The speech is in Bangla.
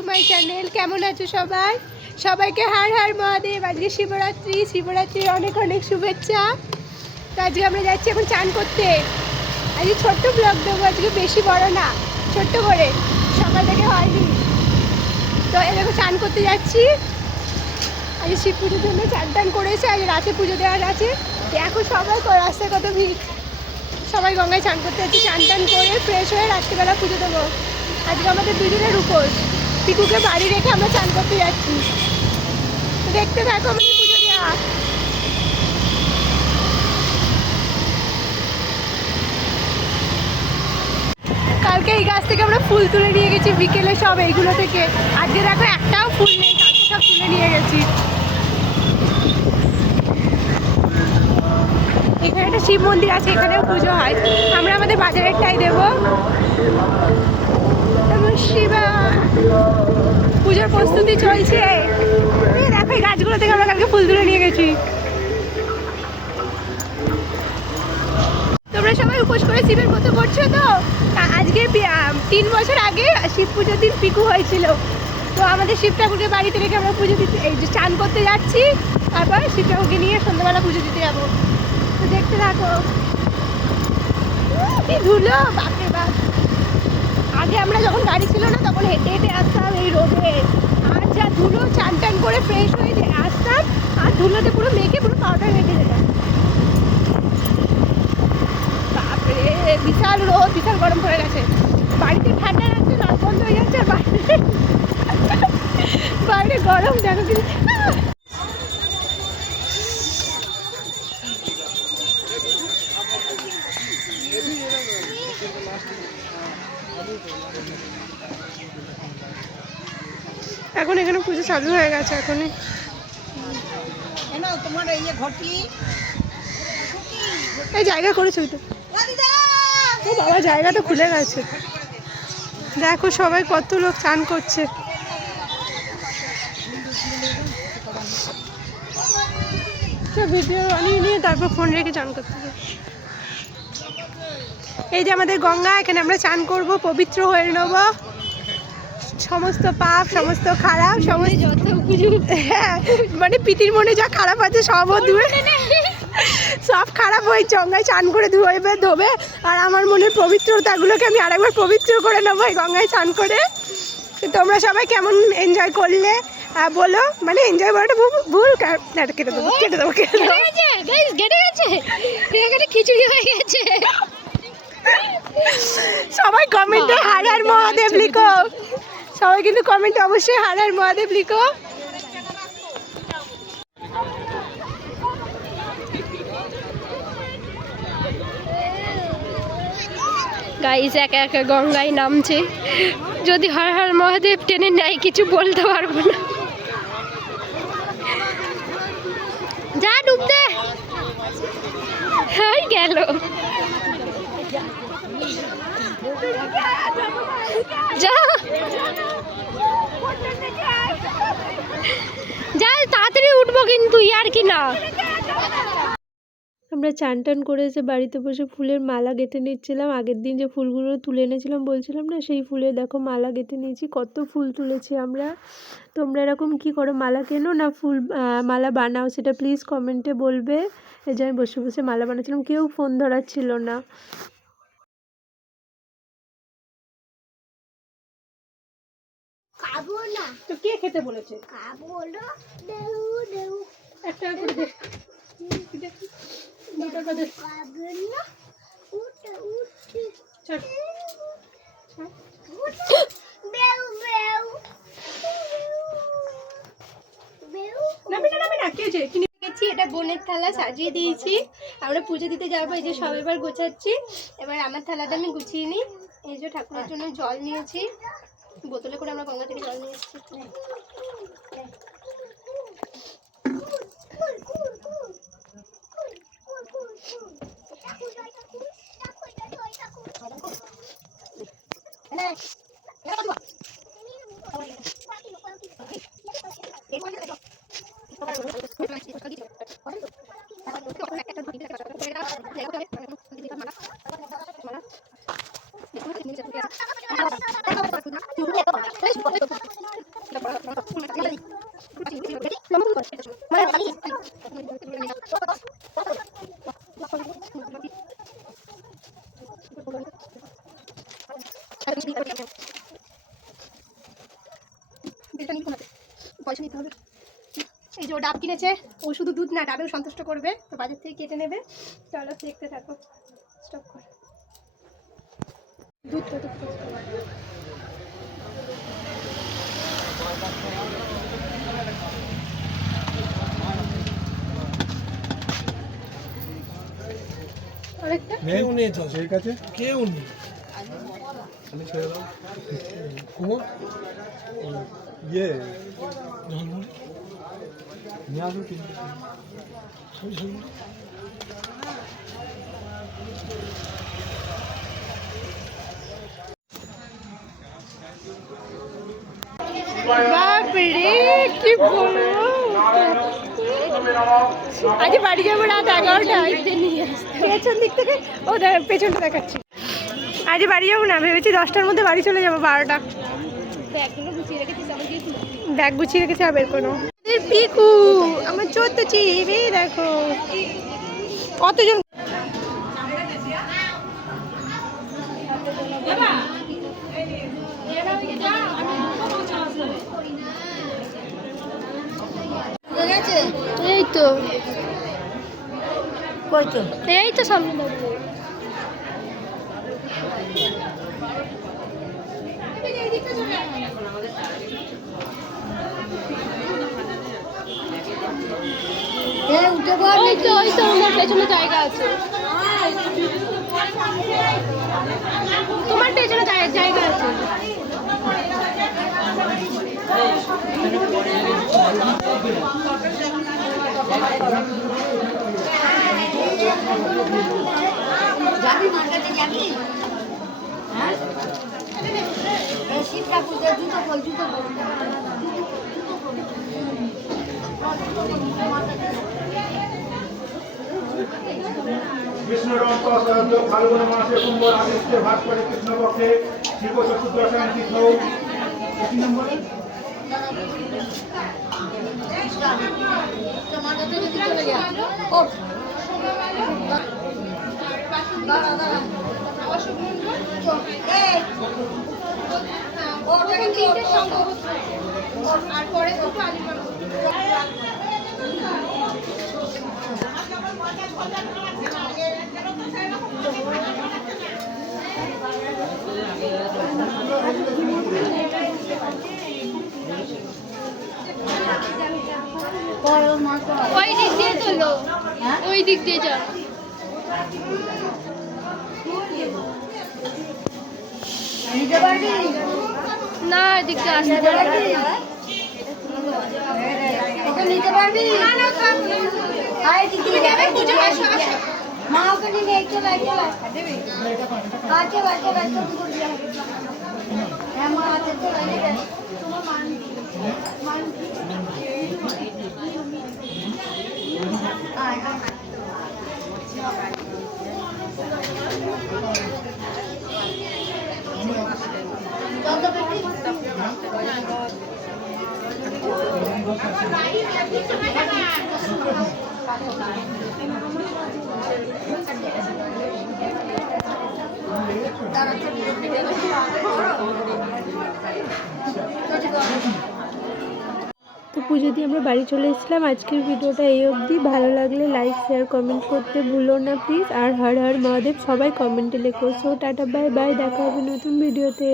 To my channel. কেমন আছো সবাই? সবাইকে হার হার মহাদেব। আজকে শিবরাত্রির অনেক অনেক শুভেচ্ছা। তো আজকে আমরা যাচ্ছি এখন চান করতে। আজকে ছোট্ট ব্লগ দেবো, আজকে বেশি বড় না, ছোট্ট করে, সকাল থেকে হয়নি। তো এরকম চান করতে যাচ্ছি। আজকে শিব পুজোর জন্য চান টান করেছে, আজ রাতে পুজো দেওয়ার আছে। এখন সবাই রাস্তায় কত ভিড়, সবাই গঙ্গায় চান করতে যাচ্ছি। চান টান করে ফ্রেশ হয়ে রাত্রিবেলা পুজো দেবো। আজকে আমাদের দুজনের উপোস। পিকুকে বাড়ি রেখে আমরা চান করতে যাচ্ছি। দেখতে থাকো আমাদের পুজো দেওয়া। কালকে এই গাছ থেকে আমরা ফুল তুলে নিয়ে গেছি বিকেলে, সব এইগুলো থেকে। আজকে দেখো একটাও ফুল নেই, কালকে সব তুলে নিয়ে গেছি। এখানে একটা শিব মন্দির আছে, এখানেও পুজো হয়। আমরা আমাদের বাজারেরটাই দেবো। শিবা পুজোর প্রস্তুতি চলছে। দেখো এই গাছগুলো থেকে আমরা কালকে ফুল তুলে নিয়ে গেছি। তোমরা সবাই উপোস করে শিবের মতো করছো তো? আজকে 3 বছর আগে শিব পুজোর দিন পিকু হয়েছিল। তো আমাদের শিব ঠাকুরকে বাড়িতে রেখে আমরা পুজো দিতে, এই যে চান করতে যাচ্ছি। তারপর শিব ঠাকুরকে নিয়ে সন্ধ্যাবেলা পুজো দিতে যাবো। তো দেখতে থাকো। কি ধুলো, বাপরে বাপ। আগে আমরা যখন গাড়ি ছিল না, তখন হেঁটে হেঁটে আসতাম এই রোদে। আর যা ধুলো, চান টান করে ফ্রেশ হয়ে আসতাম, আর ধুলোতে পুরো মেখে পুরো পাউডার মেখে যেতাম। বাপরে, বিশাল রোদ, বিশাল গরম পড়ে গেছে। বাড়িতে ঠান্ডা লাগছে, নাক বন্ধ হয়ে যাচ্ছে। বাইরে গরম, দেখো কি। এখন এখানে পুজো চালু হয়ে গেছে। এখনই এই জায়গা করেছে তো, ও বাবা, জায়গাটা খুলে গেছে। দেখো সবাই কত লোক চান করছে। ভিডিও বানিয়ে নিয়ে তারপর ফোন রেখে চান করতে হবে। এই যে আমাদের গঙ্গা, এখানে আমরা চান করব, পবিত্র হয়ে নেব। সমস্ত পাপ, সমস্ত খারাপ, সমস্ত হ্যাঁ, মানে পিতির মনে যা খারাপ আছে সবও ধুয়ে, সব খারাপ ওই গঙ্গায় চান করে ধোবে। আর আমার মনের পবিত্রতাগুলোকে আমি আরেকবার পবিত্র করে নেবো এই গঙ্গায় চান করে। তোমরা সবাই কেমন এনজয় করলে বলো। মানে এনজয় করাটা ভুল, কেটে দেবো খিচুড়ি হয়ে গেছে। সবাই কমেন্টে হার হার মহাদেব লিখো। সবাই কিন্তু কমেন্টে অবশ্যই হার হার মহাদেব লিখো। গাইস একা একা গঙ্গায় নামছে। যদি হর হর মহাদেব টেনে নেয় কিছু বলতে পারবো না। যা ডুবতে হাই গেল। যা যা তাড়াতাড়ি উঠবো কিন্তু, আর কি না। আমরা চান টান করে এসে বাড়িতে বসে ফুলের মালা গেঁথে নিচ্ছিলাম। আগের দিন যে ফুলগুলো তুলে এনেছিলাম বলছিলাম না, সেই ফুলের দেখো মালা গেঁথে নিয়েছি। কত ফুল তুলেছি আমরা। তোমরা এরকম কি করো, মালা কেনো না ফুল মালা বানাও, সেটা প্লিজ কমেন্টে বলবে। এই যে আমি বসে বসে মালা বানাচ্ছিলাম, কেউ ফোন ধরাচ্ছিল না। খাবো না তো কে খেতে বলেছে? খাবো না, দেউ দেউ একটা করে দে, দুটো করে দে। খাবো না, উঠে উঠে চল বেউ বেউ বেউ। নামি না কে যে কিনে গেছি। এটা বোনের থালা সাজিয়ে দিয়েছি, আমরা পুজো দিতে যাবো। এই যে সব এবার গোছাচ্ছি। এবার আমার থালাটা আমি গুছিয়ে নিই। এই যে ঠাকুরের জন্য জল নিয়েছি, বোতলে করে আমরা গঙ্গা থেকে জল নিয়ে এসেছি। পয়সা নিতে হবে। এই যে ও ডাব কিনেছে, ও শুধু দুধ না ডাবেও সন্তুষ্ট করবে, তো বাজার থেকে কেটে নেবে। চলো দেখতে থাকো, স্টপ কর দুধটা দুধ। কেউ নেই চাষের কাছে, কেউ নেই। আমি ছেড়ে দাও কুমোর ইয়ে ঝালমুড়ি নিয়ে আসো কিন্তু বাপরে কি বলবো, আজ বাড়ি যাবো রাত 11টায়, পেছন দিক থেকে ও পেছনটা দেখাচ্ছি। আজ বাড়ি যাবো না, ভেবেছি 10টার মধ্যে বাড়ি চলে যাবো, 12টা। ব্যাগ গুছিয়ে রেখেছি, আর বের কোনো পিকু আমার 14 চিবি দেখো কতজন। এই তো এই তো সামনে পেছনে জায়গা আছে, তোমার পেছনে জায়গা আছে। যাবি মার্কেটে যাবি? হ্যাঁ শীত কাপড় জুতো বল জুতো বল কৃষ্ণরঙ্ক ফাল্গুন মাসে কুম্ভ রাশিতে ভাগ করে কৃষ্ণপক্ষে শিব চতুর্দশায়ন তিথ নম্বরে আর পরে ওই দিক দিয়ে তোলো, ওই দিক দিয়ে যাও। না এদিক দিয়ে আসতে পারবি, নিতে পারবি মা ওকে নিয়ে একটু লাগে আচ্ছা বাচ্চা বাচ্চা হ্যাঁ মা আছে তো লাগে তোমার মান তো পুজো দিয়ে আমরা বাড়ি চলে এসেছিলাম। আজকের ভিডিওটা এই অবধি। ভালো লাগলে লাইক শেয়ার কমেন্ট করতে ভুলো না প্লিজ। আর হর হর মহাদেব সবাই কমেন্টে লেখো। সো টাটা বাই বাই, দেখা হবে নতুন ভিডিওতে।